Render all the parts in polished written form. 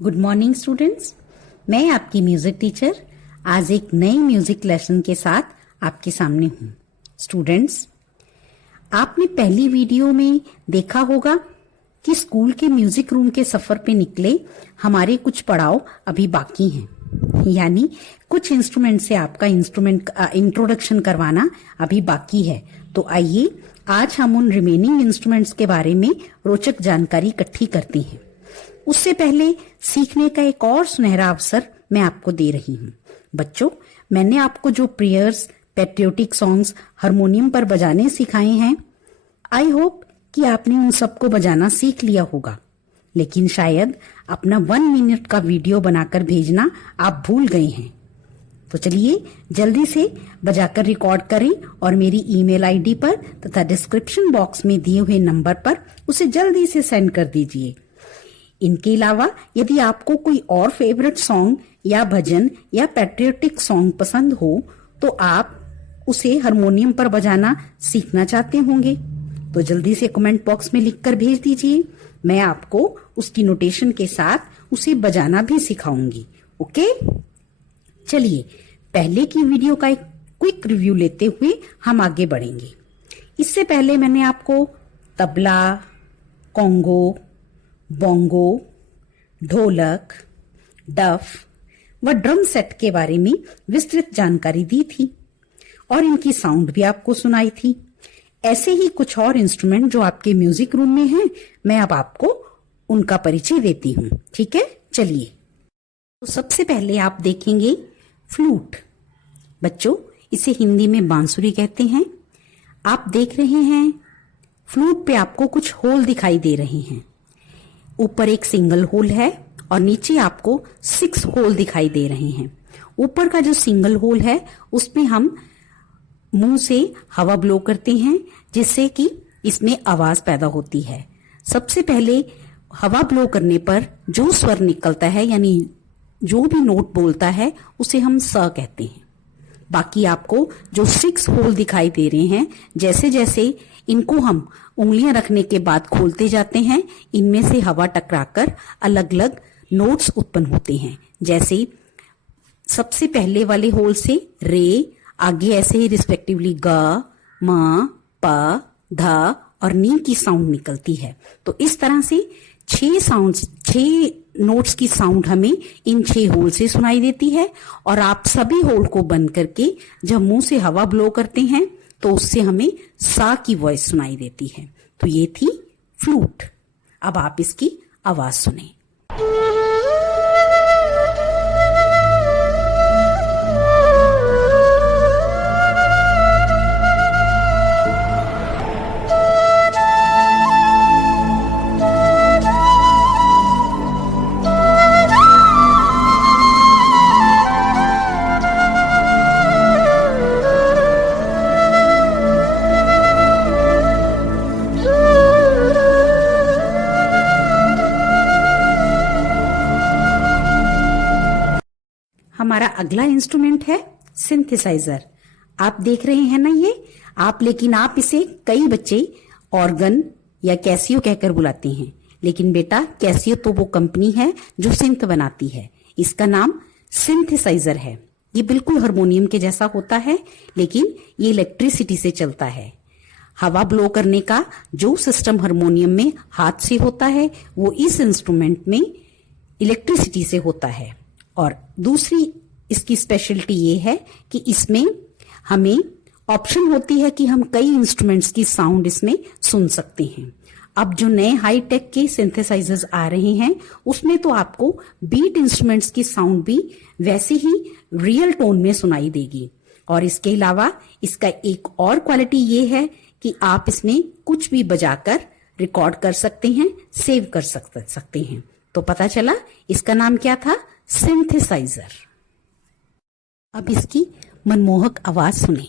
Good morning students. मैं आपकी music teacher आज एक नए म्यूजिक लेसन के साथ आपके सामने हूँ। स्टूडेंट्स, आपने पहली वीडियो में देखा होगा कि स्कूल के म्यूजिक रूम के सफर पे निकले हमारे कुछ पड़ाव अभी बाकी हैं, यानी कुछ इंस्ट्रूमेंट से आपका इंट्रोडक्शन करवाना अभी बाकी है। तो आइए आज हम उन रिमेनिंग इंस्ट्रूमेंट्स के बारे में रोचक जानकारी इकट्ठी करते हैं। उससे पहले सीखने का एक और सुनहरा अवसर मैं आपको दे रही हूँ। बच्चों, मैंने आपको जो प्रेयर्स, पैट्रियोटिक सॉन्ग्स हारमोनियम पर बजाने सिखाए हैं, आई होप कि आपने उन सबको बजाना सीख लिया होगा, लेकिन शायद अपना 1 मिनट का वीडियो बनाकर भेजना आप भूल गए हैं। तो चलिए जल्दी से बजाकर रिकॉर्ड करें और मेरी ईमेल आईडी पर तथा डिस्क्रिप्शन बॉक्स में दिए हुए नंबर पर उसे जल्दी से सेंड कर दीजिए। इनके अलावा यदि आपको कोई और फेवरेट सॉन्ग या भजन या पैट्रियोटिक सॉन्ग पसंद हो तो आप उसे हारमोनियम पर बजाना सीखना चाहते होंगे तो जल्दी से कमेंट बॉक्स में लिखकर भेज दीजिए। मैं आपको उसकी नोटेशन के साथ उसे बजाना भी सिखाऊंगी। ओके, चलिए पहले की वीडियो का एक क्विक रिव्यू लेते हुए हम आगे बढ़ेंगे। इससे पहले मैंने आपको तबला, कॉन्गो, बोंगो, ढोलक, डफ व ड्रम सेट के बारे में विस्तृत जानकारी दी थी और इनकी साउंड भी आपको सुनाई थी। ऐसे ही कुछ और इंस्ट्रूमेंट जो आपके म्यूजिक रूम में हैं, मैं अब आपको उनका परिचय देती हूँ। ठीक है, चलिए। तो सबसे पहले आप देखेंगे फ्लूट। बच्चों, इसे हिंदी में बांसुरी कहते हैं। आप देख रहे हैं फ्लूट पे आपको कुछ होल दिखाई दे रहे हैं। ऊपर एक सिंगल होल है और नीचे आपको 6 होल दिखाई दे रहे हैं। ऊपर का जो सिंगल होल है उसमें हम मुंह से हवा ब्लो करते हैं जिससे कि इसमें आवाज पैदा होती है। सबसे पहले हवा ब्लो करने पर जो स्वर निकलता है, यानी जो भी नोट बोलता है, उसे हम स कहते हैं। बाकी आपको जो 6 होल दिखाई दे रहे हैं, जैसे जैसे इनको हम उंगलियां रखने के बाद खोलते जाते हैं, इनमें से हवा टकराकर अलग अलग नोट्स उत्पन्न होते हैं। जैसे सबसे पहले वाले होल से रे, आगे ऐसे ही रिस्पेक्टिवली ग, म, प, ध और नी की साउंड निकलती है। तो इस तरह से 6 नोट्स की साउंड हमें इन 6 होल से सुनाई देती है और आप सभी होल को बंद करके जब मुंह से हवा ब्लो करते हैं तो उससे हमें सा की वॉइस सुनाई देती है। तो ये थी फ्लूट। अब आप इसकी आवाज सुने। हमारा अगला इंस्ट्रूमेंट है सिंथेसाइजर। आप देख रहे हैं ना ये आप, लेकिन आप इसे कई बच्चे ऑर्गन या कैसियो कहकर बुलाते हैं, लेकिन बेटा कैसियो तो वो कंपनी है जो सिंथ बनाती है। इसका नाम सिंथेसाइजर है। ये बिल्कुल हारमोनियम के जैसा होता है, लेकिन ये इलेक्ट्रिसिटी से चलता है। हवा ब्लो करने का जो सिस्टम हारमोनियम में हाथ से होता है, वो इस इंस्ट्रूमेंट में इलेक्ट्रिसिटी से होता है। और दूसरी इसकी स्पेशलिटी ये है कि इसमें हमें ऑप्शन होती है कि हम कई इंस्ट्रूमेंट्स की साउंड इसमें सुन सकते हैं। अब जो नए हाई टेक के सिंथेसाइजर्स आ रहे हैं उसमें तो आपको बीट इंस्ट्रूमेंट्स की साउंड भी वैसे ही रियल टोन में सुनाई देगी। और इसके अलावा इसका एक और क्वालिटी ये है कि आप इसमें कुछ भी बजाकर रिकॉर्ड कर सकते हैं, सेव कर सकते हैं। तो पता चला इसका नाम क्या था, सिंथेसाइजर। अब इसकी मनमोहक आवाज सुने।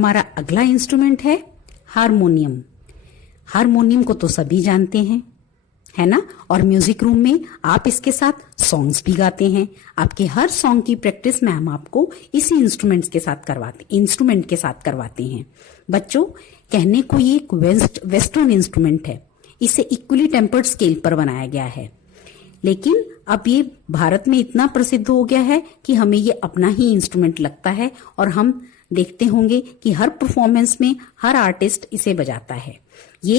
हमारा अगला इंस्ट्रूमेंट है हारमोनियम। हारमोनियम को तो सभी जानते हैं, है ना। और म्यूजिक रूम में आप इसके साथ सॉन्ग्स भी गाते हैं। आपके हर सॉन्ग की प्रैक्टिस मैम आपको इसी इंस्ट्रूमेंट के साथ करवाते हैं। बच्चों, कहने को ये एक वेस्टर्न इंस्ट्रूमेंट है। इसे इक्वली टेम्पर्ड स्केल पर बनाया गया है, लेकिन अब ये भारत में इतना प्रसिद्ध हो गया है कि हमें ये अपना ही इंस्ट्रूमेंट लगता है और हम देखते होंगे कि हर परफॉर्मेंस में हर आर्टिस्ट इसे बजाता है। ये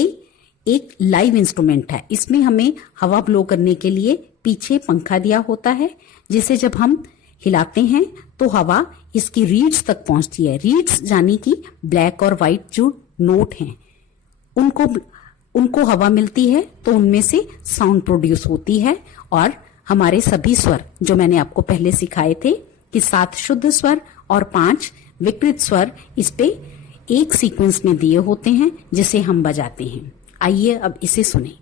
एक लाइव इंस्ट्रूमेंट है। इसमें हमें हवा ब्लो करने के लिए पीछे पंखा दिया होता है, जिसे जब हम हिलाते हैं तो हवा इसकी रीड्स तक पहुंचती है। रीड्स यानी कि ब्लैक और व्हाइट जो नोट हैं, उनको हवा मिलती है तो उनमें से साउंड प्रोड्यूस होती है। और हमारे सभी स्वर जो मैंने आपको पहले सिखाए थे कि 7 शुद्ध स्वर और 5 विकृत स्वर इस पे एक सीक्वेंस में दिए होते हैं, जिसे हम बजाते हैं। आइए अब इसे सुनें।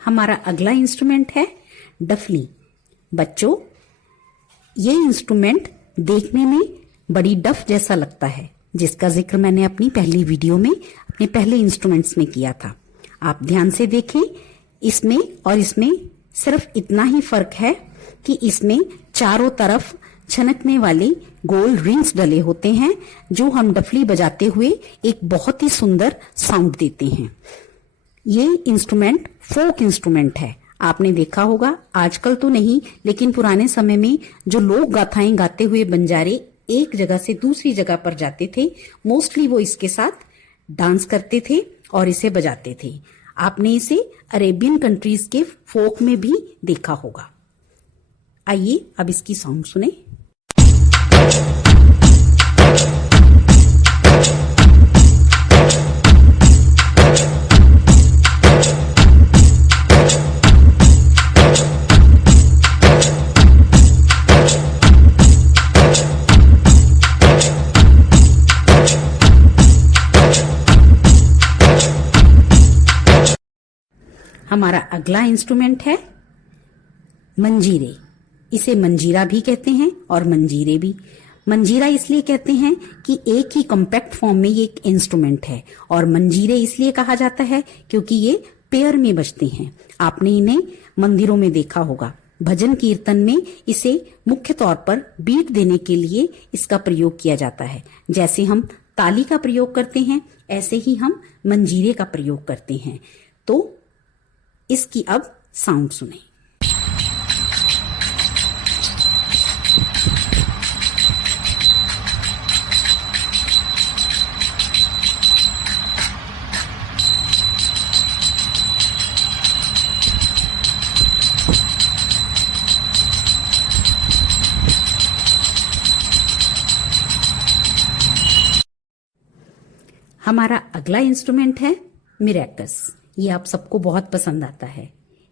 हमारा अगला इंस्ट्रूमेंट है डफली। बच्चों, ये इंस्ट्रूमेंट देखने में बड़ी डफ जैसा लगता है, जिसका जिक्र मैंने अपनी पहली वीडियो में अपने पहले इंस्ट्रूमेंट्स में किया था। आप ध्यान से देखें, इसमें और इसमें सिर्फ इतना ही फर्क है कि इसमें चारों तरफ छनकने वाले गोल रिंग्स डले होते हैं, जो हम डफली बजाते हुए एक बहुत ही सुंदर साउंड देते हैं। ये इंस्ट्रूमेंट फोक इंस्ट्रूमेंट है। आपने देखा होगा, आजकल तो नहीं, लेकिन पुराने समय में जो लोक गाथाएं गाते हुए बंजारे एक जगह से दूसरी जगह पर जाते थे, मोस्टली वो इसके साथ डांस करते थे और इसे बजाते थे। आपने इसे अरेबियन कंट्रीज के फोक में भी देखा होगा। आइए अब इसकी साउंड सुने। हमारा अगला इंस्ट्रूमेंट है मंजीरे। इसे मंजीरा भी कहते हैं और मंजीरे भी। मंजीरा इसलिए कहते हैं कि एक ही कॉम्पैक्ट फॉर्म में ये एक इंस्ट्रूमेंट है, और मंजीरे इसलिए कहा जाता है क्योंकि ये पेयर में बजते हैं। आपने इन्हें मंदिरों में देखा होगा। भजन कीर्तन में इसे मुख्य तौर पर बीट देने के लिए इसका प्रयोग किया जाता है। जैसे हम ताली का प्रयोग करते हैं, ऐसे ही हम मंजीरे का प्रयोग करते हैं। तो इसकी अब साउंड सुने। हमारा अगला इंस्ट्रूमेंट है मिरेकस। ये आप सबको बहुत पसंद आता है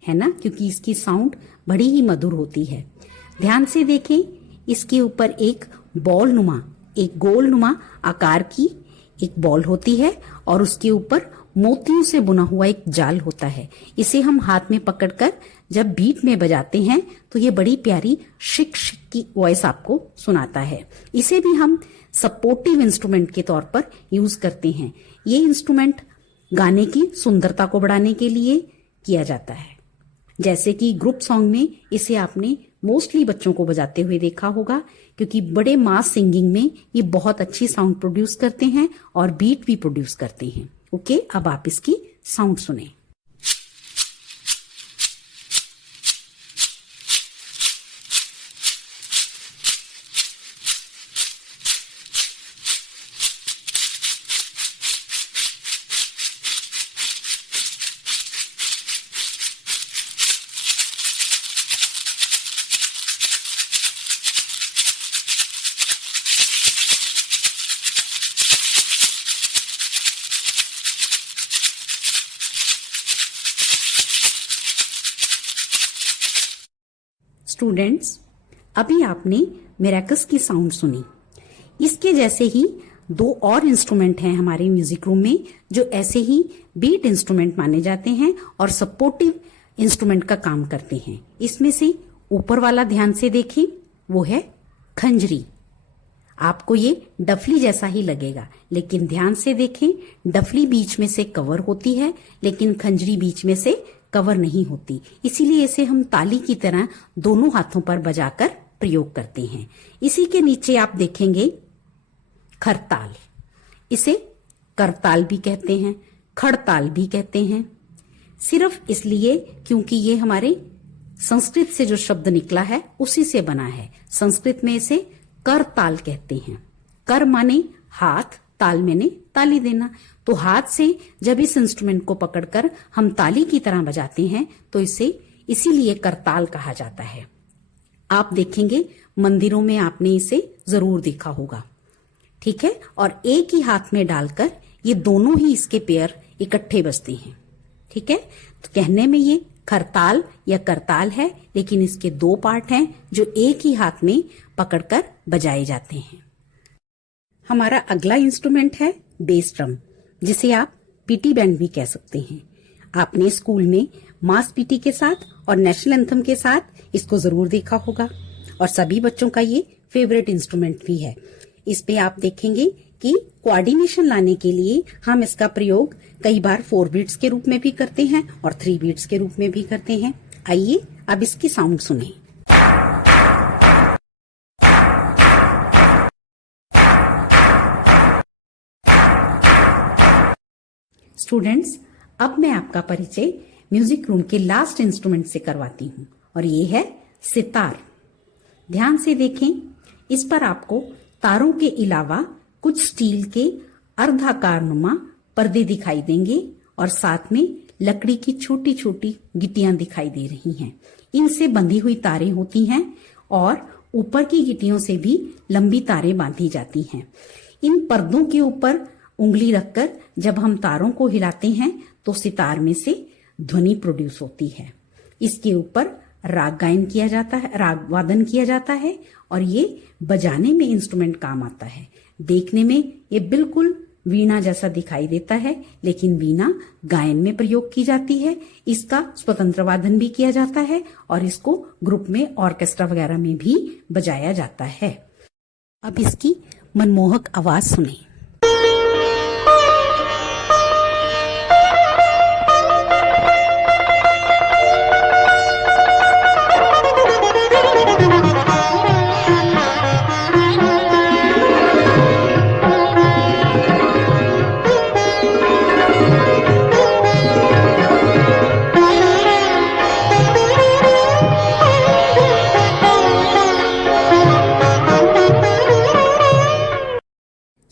ना, क्योंकि इसकी साउंड बड़ी ही मधुर होती है। ध्यान से देखें, इसके ऊपर एक गोल नुमा आकार की एक बॉल होती है और उसके ऊपर मोतियों से बुना हुआ एक जाल होता है। इसे हम हाथ में पकड़कर जब बीट में बजाते हैं तो ये बड़ी प्यारी शिक शिक की वॉइस आपको सुनाता है। इसे भी हम सपोर्टिव इंस्ट्रूमेंट के तौर पर यूज करते हैं। ये इंस्ट्रूमेंट गाने की सुंदरता को बढ़ाने के लिए किया जाता है। जैसे कि ग्रुप सॉन्ग में इसे आपने मोस्टली बच्चों को बजाते हुए देखा होगा, क्योंकि बड़े मास सिंगिंग में ये बहुत अच्छी साउंड प्रोड्यूस करते हैं और बीट भी प्रोड्यूस करते हैं। ओके, अब आप इसकी साउंड सुने। स्टूडेंट्स, अभी आपने मिरेकस की साउंड सुनी। इसके जैसे ही दो और इंस्ट्रूमेंट हैं हमारे म्यूजिक रूम में जो ऐसे ही बीट इंस्ट्रूमेंट माने जाते हैं और सपोर्टिव इंस्ट्रूमेंट का काम करते हैं। इसमें से ऊपर वाला ध्यान से देखें, वो है खंजरी। आपको ये डफली जैसा ही लगेगा, लेकिन ध्यान से देखें, डफली बीच में से कवर होती है लेकिन खंजरी बीच में से कवर नहीं होती। इसीलिए इसे हम ताली की तरह दोनों हाथों पर बजाकर प्रयोग करते हैं। इसी के नीचे आप देखेंगे खरताल। इसे करताल भी कहते हैं, खड़ताल भी कहते हैं, सिर्फ इसलिए क्योंकि ये हमारे संस्कृत से जो शब्द निकला है उसी से बना है। संस्कृत में इसे करताल कहते हैं। कर माने हाथ, ताल माने ताली देना। तो हाथ से जब इस इंस्ट्रूमेंट को पकड़कर हम ताली की तरह बजाते हैं तो इसे इसीलिए करताल कहा जाता है। आप देखेंगे मंदिरों में आपने इसे जरूर देखा होगा, ठीक है। और एक ही हाथ में डालकर ये दोनों ही इसके पेयर इकट्ठे बजते हैं, ठीक है। तो कहने में ये खरताल या करताल है, लेकिन इसके दो पार्ट हैं जो एक ही हाथ में पकड़कर बजाए जाते हैं। हमारा अगला इंस्ट्रूमेंट है बेस ड्रम, जिसे आप पीटी बैंड भी कह सकते हैं। आपने स्कूल में मास पीटी के साथ और नेशनल एंथम के साथ इसको जरूर देखा होगा और सभी बच्चों का ये फेवरेट इंस्ट्रूमेंट भी है। इस पे आप देखेंगे कि कोऑर्डिनेशन लाने के लिए हम इसका प्रयोग कई बार 4 बीट्स के रूप में भी करते हैं और 3 बीट्स के रूप में भी करते हैं। आइए अब इसकी साउंड सुनें। स्टूडेंट्स, अब मैं आपका परिचय म्यूजिक रूम के लास्ट इंस्ट्रूमेंट से करवाती हूँ और ये है सितार। ध्यान से देखें, इस पर आपको तारों के अलावा कुछ स्टील के अर्धाकार नुमा पर्दे दिखाई देंगे और साथ में लकड़ी की छोटी छोटी गिट्टियां दिखाई दे रही हैं। इनसे बंधी हुई तारें होती हैं और ऊपर की गिट्टियों से भी लंबी तारें बांधी जाती हैं। इन पर्दों के ऊपर उंगली रखकर जब हम तारों को हिलाते हैं तो सितार में से ध्वनि प्रोड्यूस होती है। इसके ऊपर राग गायन किया जाता है, राग वादन किया जाता है और ये बजाने में इंस्ट्रूमेंट काम आता है। देखने में ये बिल्कुल वीणा जैसा दिखाई देता है, लेकिन वीणा गायन में प्रयोग की जाती है। इसका स्वतंत्र वादन भी किया जाता है और इसको ग्रुप में, ऑर्केस्ट्रा वगैरह में भी बजाया जाता है। अब इसकी मनमोहक आवाज सुने।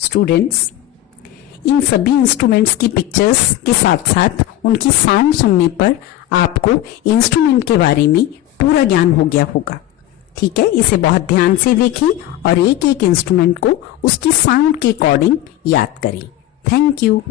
स्टूडेंट्स, इन सभी इंस्ट्रूमेंट्स की पिक्चर्स के साथ साथ उनकी साउंड सुनने पर आपको इंस्ट्रूमेंट के बारे में पूरा ज्ञान हो गया होगा, ठीक है। इसे बहुत ध्यान से देखें और एक एक इंस्ट्रूमेंट को उसकी साउंड के अकॉर्डिंग याद करें। Thank you.